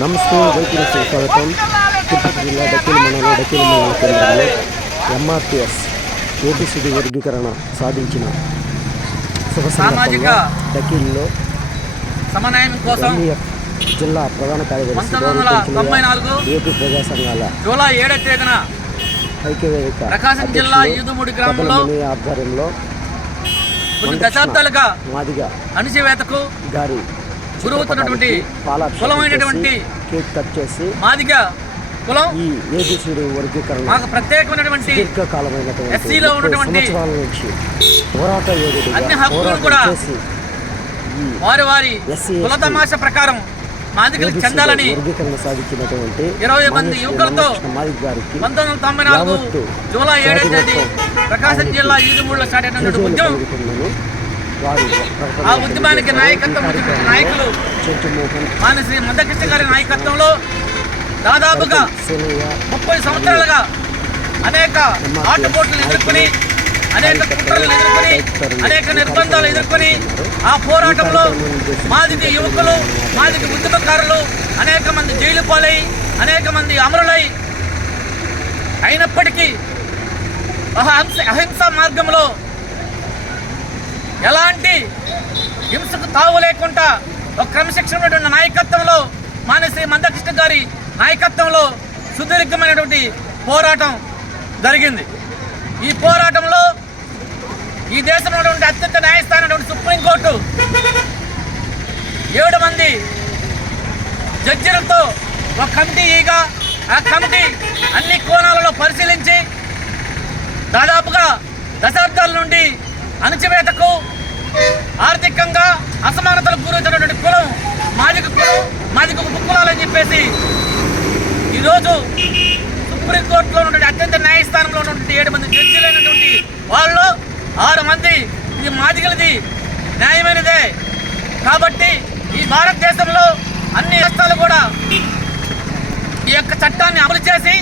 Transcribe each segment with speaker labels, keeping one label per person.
Speaker 1: నమస్తే రైతులకు స్వాగతం. తిరుపతి జిల్లా డక్కిలి మండలం డక్కిలి మండల కేంద్రంలో ఎంఆర్పిఎస్ ఏబిసిడి వర్గీకరణ సాధించిన శుభ
Speaker 2: సామాజిక
Speaker 1: సందర్భంగా డక్కిలిలో
Speaker 2: సమన్వయం కోసం
Speaker 1: జిల్లా ప్రధాన కార్యదర్శి ఏపీ ప్రజా సంఘాల
Speaker 2: జూలై ఏడవ తేదీన
Speaker 1: ఐక్యవేదిక
Speaker 2: ప్రకాశం జిల్లా ఈదుమూడి గ్రామంలో
Speaker 1: ఆధ్వర్యంలో
Speaker 2: కొన్ని దశాబ్దాలుగా
Speaker 1: మాదిగా
Speaker 2: అణిచివేతకు
Speaker 1: గారి
Speaker 2: గురవుతున్నటువంటి కులమైనటువంటి
Speaker 1: కేక్ కట్ చేసి
Speaker 2: మాదిగ కులం
Speaker 1: ఈ ఏబిసిడి వర్గీకరణ
Speaker 2: మాకు ప్రత్యేకమైనటువంటి
Speaker 1: దీర్ఘకాలమైనటువంటి
Speaker 2: ఎస్సీలో ఉన్నటువంటి
Speaker 1: నుంచి పోరాట
Speaker 2: అన్ని హక్కులు కూడా వారి వారి కుల తమాషా ప్రకారం మాదిగలకు చెందాలని
Speaker 1: వర్గీకరణ సాధించినటువంటి
Speaker 2: ఇరవై మంది యువకులతో పంతొమ్మిది వందల తొంభై నాలుగు జూలై ఏడవ తేదీ ప్రకాశం జిల్లా ఈదుమూడిలో స్టార్ట్ అయినటువంటి ఉద్యమం ఆ ఉద్యమానికి. నాయకత్వం నాయకులు మానశ్రీ మందకృష్ణ గారి నాయకత్వంలో దాదాపుగా ముప్పై సంవత్సరాలుగా అనేక ఆటుపోట్లు ఎదుర్కొని అనేక కుట్రలను ఎదుర్కొని అనేక నిర్బంధాలు ఎదుర్కొని ఆ పోరాటంలో మాదిగ యువకులు మాదిగ ఉద్యమకారులు అనేక మంది జైలు పాలై అనేక మంది అమరులై అయినప్పటికీ అహింస అహింస మార్గంలో ఎలాంటి హింసకు తావు లేకుండా ఒక క్రమశిక్షణ నాయకత్వంలో మానశ్రీ మందకృష్ణ గారి నాయకత్వంలో సుదీర్ఘమైనటువంటి పోరాటం జరిగింది. ఈ పోరాటంలో ఈ దేశంలో ఉన్నటువంటి అత్యంత న్యాయస్థానం సుప్రీంకోర్టు ఏడు మంది జడ్జిలతో ఒక కమిటీ ఈగా ఆ కమిటీ అన్ని కోణాలలో పరిశీలించి దాదాపుగా దశాబ్దాల నుండి అణచివేతకు ఆర్థికంగా అసమానతలకు గురవుతున్నటువంటి కులం మాదిక కులం మాదిక ఉపకులాలని చెప్పేసి ఈరోజు సుప్రీంకోర్టులో ఉన్నటువంటి అత్యంత న్యాయస్థానంలో ఉన్నటువంటి ఏడు మంది జడ్జీలైనటువంటి వాళ్ళు ఆరు మంది ఇది మాదిగలది న్యాయమైనదే. కాబట్టి ఈ భారతదేశంలో అన్ని రాష్ట్రాలు కూడా ఈ యొక్క చట్టాన్ని అమలు చేసి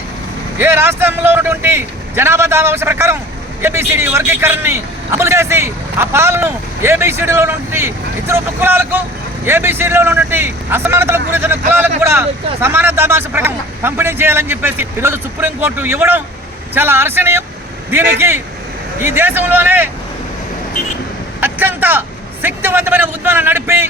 Speaker 2: ఏ రాష్ట్రంలో ఉన్నటువంటి జనాభా దావాంశ ప్రకారం ఏబిసిడి వర్గీకరణని అమలు చేసి ఆ పాలను ఏబిసిడిలో ఉన్నటువంటి ఇతర కులాలకు ఏబిసిడిలో ఉన్నటువంటి అసమానతలకు గురించిన కులాలకు కూడా సమాన దామాంశ ప్రకారం పంపిణీ చేయాలని చెప్పేసి ఈరోజు సుప్రీంకోర్టు ఇవ్వడం చాలా హర్షణీయం దీనికి ఈ దేశంలోనే అత్యంత శక్తివంతమైన ఉద్యమాన్ని నడిపి